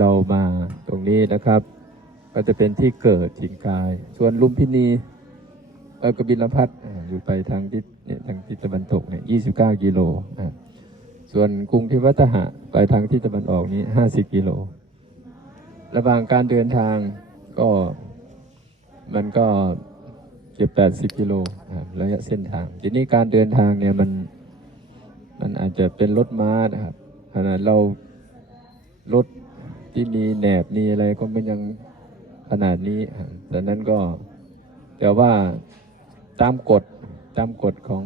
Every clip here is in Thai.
เรามาตรงนี้นะครับ ก็จะเป็นที่เกิดถิ่นกาย ส่วนลุมพินีเออกบิลพัทอ่าอยู่ไปทางทิศเนี่ยทางทิศตะวันตกเนี่ย29กิโลส่วนกรุงเทพวัฒหะไปทางทิศตะวันออกนี้50กิโล ระหว่างการเดินทางก็มันก็เกือบ80กิโลระยะเส้นทาง ทีนี้การเดินทางเนี่ยมันมันอาจจะเป็นรถม้านะครับขนาดเรารถ ที่มีแหนบมีอะไรก็มันยังขนาดนี้ดังนั้นก็แต่ว่าตามกฎตามกฎของ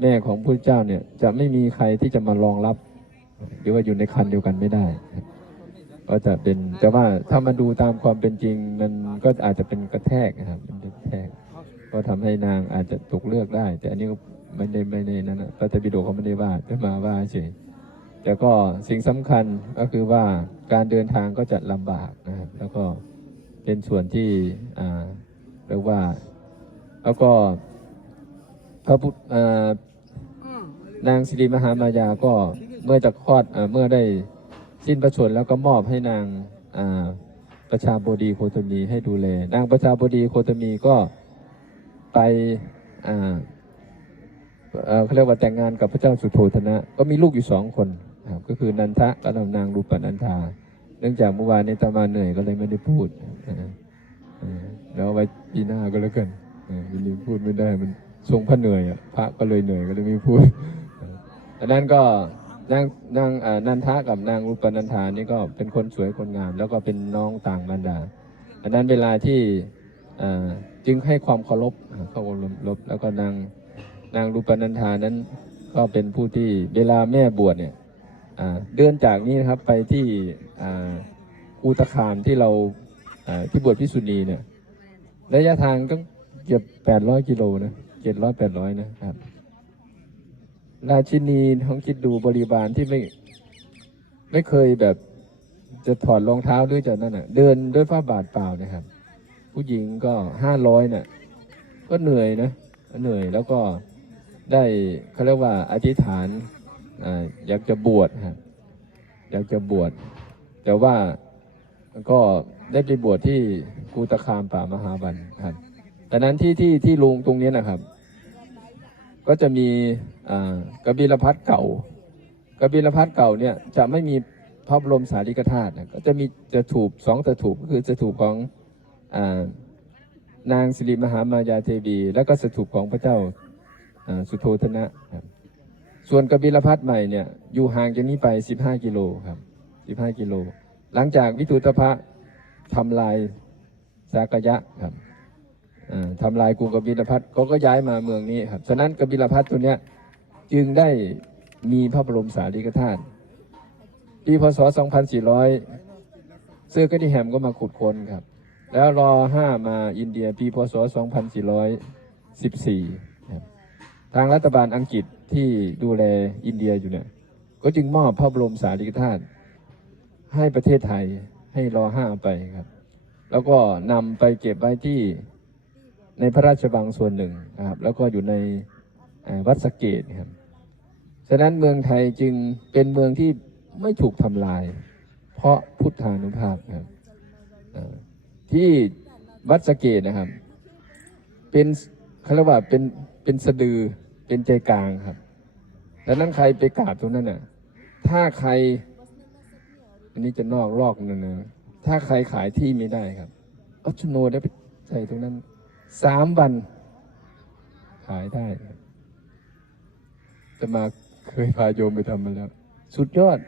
แม่ของพระเจ้าเนี่ย จะไม่มีใครที่จะมารองรับ หรือว่าอยู่ในคันเดียวกันไม่ได้ ก็จะเป็นแต่ว่าถ้ามาดูตามความเป็นจริงมันก็อาจจะเป็นกระแทกนะครับเป็นกระแทก ก็ทำให้นางอาจจะตกเลือกได้ แต่อันนี้ก็ไม่ได้ไม่ได้นั่นนะพระเตปิฎกเขาไม่ได้ว่าจะมาว่าเฉย แต่ก็สิ่งสำคัญก็คือว่าการเดินทางก็จะลำบากนะครับแล้วก็เป็นส่วนที่เรียกว่า แล้วก็พระพุทธนางสิริมหามายาก็เมื่อจะคลอดอเมื่อได้สิ้นพระชนแล้วก็มอบให้นางประชาบดีโคตมีให้ดูแล นางประชาบดีโคตมีก็ไปเขาเรียกว่าแต่งงานกับพระเจ้าสุโธธนะ ก็มีลูกอยู่สองคน ก็คือนันทะกับนางรูปนันธาเนื่องจากเมื่อวานนี้ตามาเหนื่อยก็เลยไม่ได้พูดแล้วไว้ปีหน้าก็แล้วกันอ่าวันนี้พูดไม่ได้มันทรงพระเหนื่อยอพระก็เลยเหนื่อยก็เลยไม่พูดดังนั้นก็นางนางนันทะกับนางอุปนันธานี่ก็เป็นคนสวยคนงาม แล้วก็เป็นน้องต่างมารดาดังนั้นเวลาที่จึงให้ความเคารพเข้าเคารพแล้วก็นางนางรูปนันธานั้นก็เป็นผู้ที่เวลาแม่บวชเนี่ย เดินจากนี้นะครับไปที่อูตะคามที่เราที่บวชพิสุณีเนี่ยระยะทางก็เกือบ800กิโลนะ700 800นะครับ ราชินีท้องคิดดูบริบาลที่ไม่ไม่เคยแบบจะถอดรองเท้าด้วยจากนั่นอะ เดินด้วยผ้าบาทเปล่านะครับ ผู้หญิงก็ห้าร้อยเนี่ยก็เหนื่อยนะเหนื่อยแล้วก็ได้เขาเรียกว่าอธิษฐาน อยากจะบวชครับอยากจะบวชแต่ว่าก็ได้ไปบวชที่กูตะคามป่ามหาบันครับแต่นั้นที่ที่ที่ลุงตรงนี้นะครับ ก็จะมีกบิลพัทเก่ากบิลพัทเก่าเนี่ยจะไม่มีพระบรมสารีริกธาตุก็จะมีจะถูกสองจะถูกก็คือจะถูกของอนางสิริมหามายาเทวี แล้วก็สถูปของพระเจ้าสุโธธนะครับ ส่วนกบิลพัทใหม่เนี่ยอยู่ห่างจากนี้ไป15กิโลครับ15กิโล หลังจากวิทุตพระทำลายสากยะครับอ่าทำลายกรุงกบิลพัทเขาก็ย้ายมาเมืองนี้ครับฉะนั้นกบิลพัทตัวเนี้ยจึงได้มีพระบรมสารีริกธาตุปีพศ 2400 เสื้อกดิแฮมก็มาขุดค้นครับ แล้วรอห้ามาอินเดียปีพศ 2414ครับ ทางรัฐบาลอังกฤษที่ดูแลอินเดียอยู่เนี่ย ก็จึงมอบพระบรมสารีริกธาตุให้ประเทศไทยให้รอห้าไปครับ แล้วก็นำไปเก็บไว้ที่ในพระราชวังส่วนหนึ่งนะครับ แล้วก็อยู่ในวัดสเกตครับ ฉะนั้นเมืองไทยจึงเป็นเมืองที่ไม่ถูกทำลาย เพราะพุทธานุภาพครับที่วัดสเกตนะครับ เป็น เขาเรียกว่าเป็นเป็นสะดือเป็นใจกลางครับดังนั้นใครไปกราบตรงนั้นน่ะ ถ้าใคร อันนี้จะนอกลอกนึงนะถ้าใครขายที่ไม่ได้ครับเอาโนดได้ไปใส่ตรงนั้นสามวันขายได้จะมาเคยพาโยมไปทำมาแล้ว สุดยอด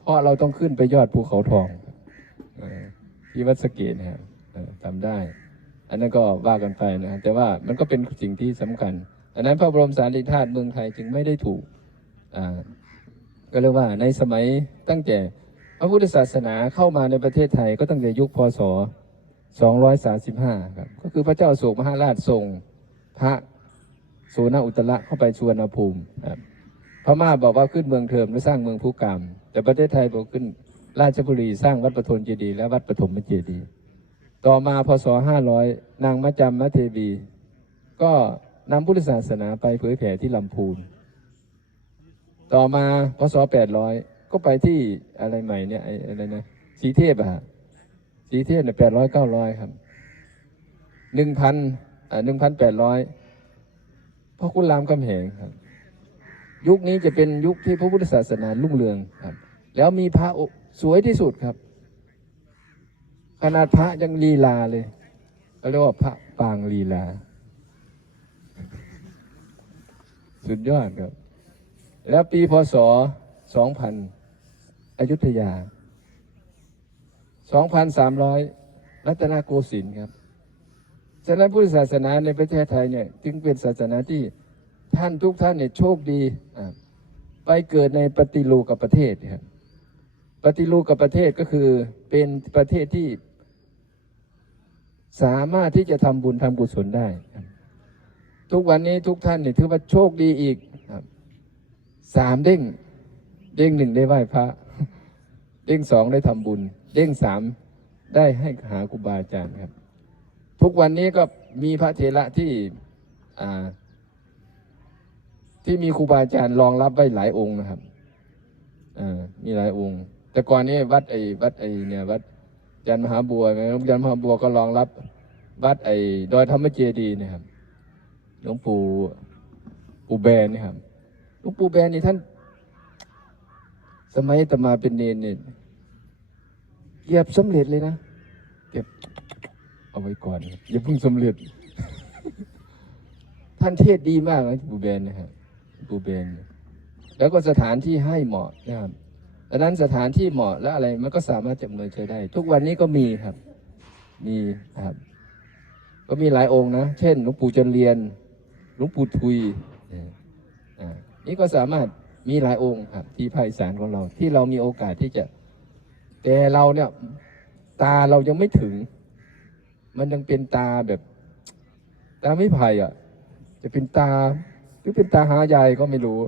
เพราะเราต้องขึ้นไปยอดภูเขาทองที่วัดสเกตนะครับทำได้ อันนั้นก็ว่ากันไปนะแต่ว่ามันก็เป็นสิ่งที่สำคัญอันนั้นพระบรมสารีริกธาตุเมืองไทยจึงไม่ได้ถูกอ่าก็เรียกว่าในสมัยตั้งแต่พระพุทธศาสนาเข้ามาในประเทศไทยก็ตั้งแต่ยุคพศ 235 ครับ ก็คือพระเจ้าโศกมหาราชส่งพระโสนอุตระเข้าไปชวนภูมิครับพม่าบอกว่าขึ้นเมืองเทิมและสร้างเมืองภูกาม แต่ประเทศไทยบอกขึ้นราชบุรีสร้างวัดปฐมเจดีย์และวัดปฐมเจดีย์ ต่อมาพศ500นางมะจำมะเทวี ก็นำพุทธศาสนาไปเผยแผ่ที่ลำพูน ต่อมาพศ800ก็ไปที่อะไรใหม่เนี่ยอะไรนะสีเทพอะฮะสีเทพเนี่ยแปดร้อยเก้าร้อยครับหนึ่งพันอ่าหนึ่งพันแปดร้อยพระคุณรามคำแหงครับ ยุคนี้จะเป็นยุคที่พระพุทธศาสนารุ่งเรืองครับ แล้วมีพระองค์สวยที่สุดครับ ขนาดพระยังลีลาเลยเรียกว่าพระปางลีลา สุดยอดครับ แล้วปีพศ2000อยุธยา2,300รัตนโกสินทร์ครับฉะนั้นพุทธศาสนาในประเทศไทยเนี่ยจึงเป็นศาสนาที่ท่านทุกท่านเนี่ยโชคดีไปเกิดในปฏิรูปกับประเทศครับปฏิรูปกับประเทศก็คือเป็นประเทศที่ สามารถที่จะทำบุญทำกุศลได้ ทุกวันนี้ทุกท่านเนี่ยถือว่าโชคดีอีกสามเด้ง เด้งหนึ่งได้ไหว้พระ เด้งสองได้ทำบุญ เด้งสามได้ให้หาครูบาอาจารย์ครับ ทุกวันนี้ก็มีพระเถระที่ที่มีครูบาอาจารย์รองรับไว้หลายองค์นะครับมีหลายองค์ แต่ก่อนนี้วัดไอ้วัดไอ้เนี่ยวัด ยันมหาบัวนะครับยันมหาบัวก็รองรับวัดไอ้ดอยธรรมเจดีนะครับหลวงปู่ปู่แบนนะครับหลวงปู่แบนนี่ท่าน สมัยตมาเป็นเนนเนี่ยเหยียบสำเร็จเลยนะเก็บเอาไว้ก่อนอย่าเพิ่งสำเร็จ ท่านเทศดีมากนะปู่แบนนะครับปู่แบนแล้วก็สถานที่ให้เหมาะนะครับ ดังนั้นสถานที่เหมาะและอะไรมันก็สามารถจะอำนวยใจได้ ทุกวันนี้ก็มีครับ มีครับ ก็มีหลายองค์นะ เช่นหลวงปู่จันเรียนหลวงปู่ทุยนี่ยอ่านี่ก็สามารถมีหลายองค์ครับที่ภาคอีสานของเรา ที่เรามีโอกาสที่จะ แต่เราเนี่ย ตาเรายังไม่ถึง มันยังเป็นตาแบบ ตาไม่ไผ่อะ จะเป็นตา หรือเป็นตาหายายก็ไม่รู้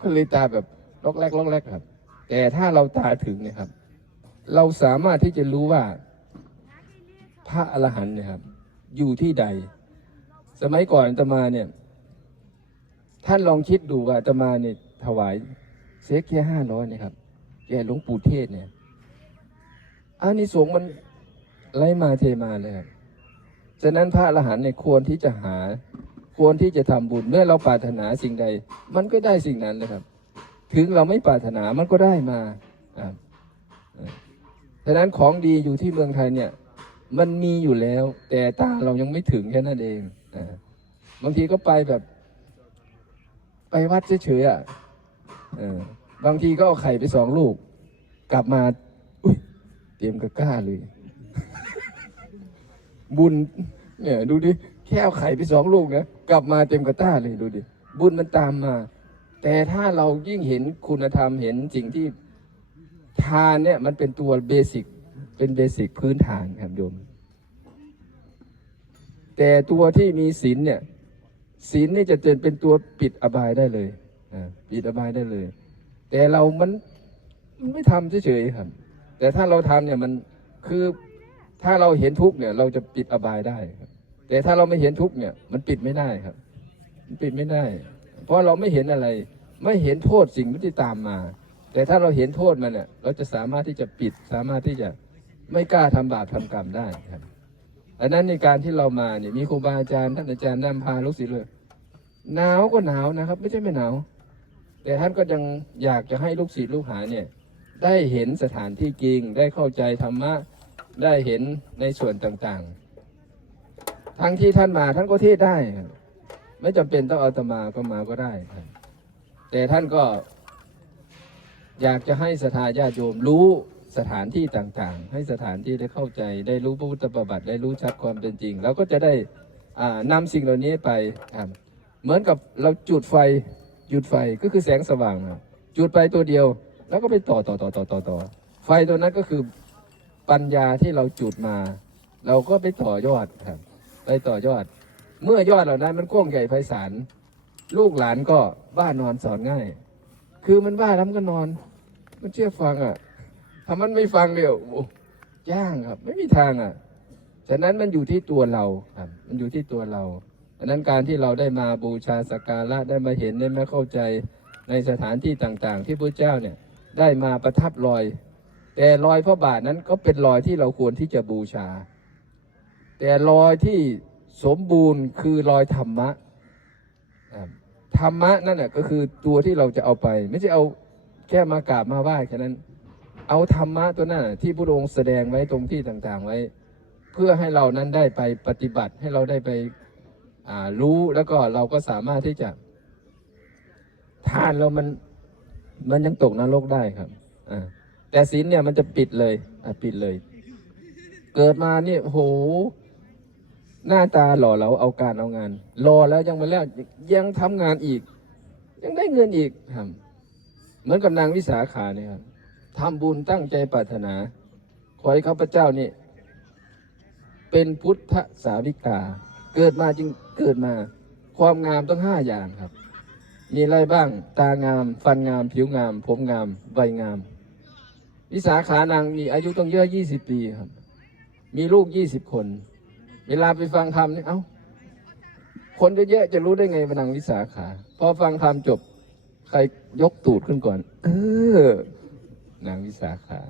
ก็เลยตาแบบ ล็อกแรกล็อกแรกครับ แต่ถ้าเราตาถึงเนยครับ เราสามารถที่จะรู้ว่า พระอรหันต์นะครับ อยู่ที่ใด สมัยก่อนอาตมาเนี่ย ท่านลองคิดดูว่าอาตมาเนี่ยถวายเซ็กแค่ห้าร้อยนะครับ แก่หลวงปู่เทศเนี่ยอานิสงส์มันไหลมาเทมาเลยครับฉะนั้นพระอรหันต์เนี่ยควรที่จะหา ควรที่จะทำบุญ เมื่อเราปรารถนาสิ่งใด มันก็ได้สิ่งนั้นเลยครับ ถึงเราไม่ปรารถนามันก็ได้มาครับอ่าฉะนั้นของดีอยู่ที่เมืองไทยเนี่ย มันมีอยู่แล้ว แต่ตาเรายังไม่ถึงแค่นั้นเองอบางทีก็ไปแบบ ไปวัดเฉยๆอะบางทีก็เอาไข่ไปสองลูก กลับมาอุยเตรียมกระก้าเลย บุญ เนี่ย ดูดิ แค่เอาไข่ไปสองลูกนะกลับมาเต็มกระต้าเลยดูดิ บุญมันตามมา แต่ถ้าเรายิ่งเห็นคุณธรรมเห็นสิ่งที่ทานเนี่ยมันเป็นตัวเบสิกเป็นเบสิกพื้นฐานครับโยม แต่ตัวที่มีศีลเนี่ยศีลนี่จะเป็นตัวปิดอบายได้เลยปิดอบายได้เลย แต่เรามันมันไม่ทำเฉยๆครับ แต่ถ้าเราทำเนี่ยมันคือถ้าเราเห็นทุกเนี่ย เราจะปิดอบายได้ครับ แต่ถ้าเราไม่เห็นทุกเนี่ย มันปิดไม่ได้ครับ มันปิดไม่ได้ เพราะเราไม่เห็นอะไร ไม่เห็นโทษสิ่งที่ตามมา แต่ถ้าเราเห็นโทษมันเนี่ยเราจะสามารถที่จะปิด สามารถที่จะไม่กล้าทำบาปทำกรรมได้ครับดังนั้นในการที่เรามาเนี่ยมีครูบาอาจารย์ท่านอาจารย์นำพาลูกศิษย์เลยหนาวก็หนาวนะครับ ไม่ใช่ไม่หนาว แต่ท่านก็ยังอยากจะให้ลูกศิษย์ลูกหาเนี่ย ได้เห็นสถานที่จริง ได้เข้าใจธรรมะได้เห็นในส่วนต่างๆ ทั้งที่ท่านมาท่านก็เทศได้ครับ ไม่จำเป็นต้องเอาตมาก็มาก็ได้แต่ท่านก็ อยากจะให้สถาญาติโยมรู้สถานที่ต่างๆ ให้สถานที่ได้เข้าใจ ได้รู้พระพุทธประวัติได้รู้ชัดความเป็นจริง แล้วก็จะได้อ่านำสิ่งเหล่านี้ไปเหมือนกับเราจุดไฟจุดไฟก็คือแสงสว่างจุดไฟตัวเดียว แล้วก็ไปต่อต่อต่อต่อต่อต่อไฟตัวนั้นก็คือปัญญาที่เราจุดมา เราก็ไปต่อยอดครับ ไปต่อยอด เมื่อยอดเหล่านั้นมันกว้างใหญ่ไพศาลลูกหลานก็บ้านนอนสอนง่าย คือมันบ้าแล้วมันก็นอน มันเชื่อฟังอะถ้ามันไม่ฟังเดี๋ยวโอ้ย่างครับ ไม่มีทางอะฉะนั้นมันอยู่ที่ตัวเราครับ มันอยู่ที่ตัวเราดังนั้นการที่เราได้มาบูชาสักการะได้มาเห็นได้มาเข้าใจในสถานที่ต่างๆ ที่พระเจ้าเนี่ยได้มาประทับรอย แต่รอยพระบาทนั้นก็เป็นรอยที่เราควรที่จะบูชา แต่รอยที่ สมบูรณ์คือรอยธรรมะธรรมะนั่นแหะก็คือตัวที่เราจะเอาไป ไม่ใช่เอาแค่มากราบมาไหว้แค่นั้น เอาธรรมะตัวนั้นที่พระองค์แสดงไว้ตรงที่ต่างๆไว้ เพื่อให้เรานั้นได้ไปปฏิบัติให้เราได้ไปรู้แล้วก็เราก็สามารถที่จะ ทานแล้วมันมันยังตกนรกได้ครับอแต่ศีลเนี่ยมันจะปิดเลยอปิดเลย เกิดมาเนี่ยโห หน้าตาหล่อเหลาเอาการเอางานรอแล้วยังมาแล้วยังทำงานอีก ยังได้เงินอีกครับเหมือนกับนางวิสาขาเนี่ยครับทำบุญตั้งใจปรารถนาขอให้ข้าพเจ้านี่เป็นพุทธสาวิกา เกิดมาจึงเกิดมา ความงามต้องห้าอย่างครับ มีอะไรบ้าง ตางาม ฟันงาม ผิวงาม ผมงามใบงาม วิสาขานางมีอายุต้องเยอะยี่สิบปีครับ มีลูกยี่สิบคน เวลาไปฟังธรรมนี่เอ้าคนเยอะๆจะรู้ได้ไงว่านางวิสาขา พอฟังธรรมจบ ใครยกตูดขึ้นก่อน เออนางวิสาขา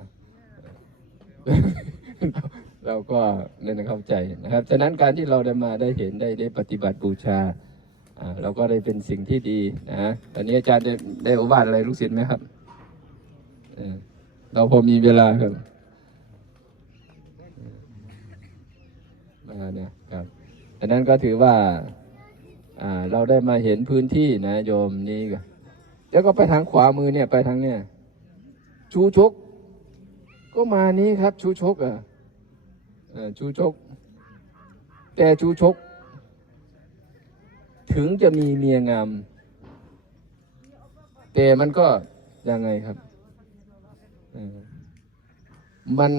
เราก็เล่นเข้าใจนะครับฉะนั้นการที่เราได้มาได้เห็นได้ได้ปฏิบัติบูชาเราก็ได้เป็นสิ่งที่ดีนะตอนนี้อาจารย์ได้ได้อุบาทอะไรลูกศิษย์ไหมครับเเราพอมีเวลาครับมาเนี่ยครับฉะนั้นก็ถือว่าเราได้มาเห็นพื้นที่นะโยมนี่ก็แล้วก็ไปทางขวามือเนี่ยไปทางเนี่ย ชูชก ก็มานี้ครับ ชูชกอะชูชก แต่ชูชก ถึงจะมีเมียงาม แต่มันก็ยังไงครับมัน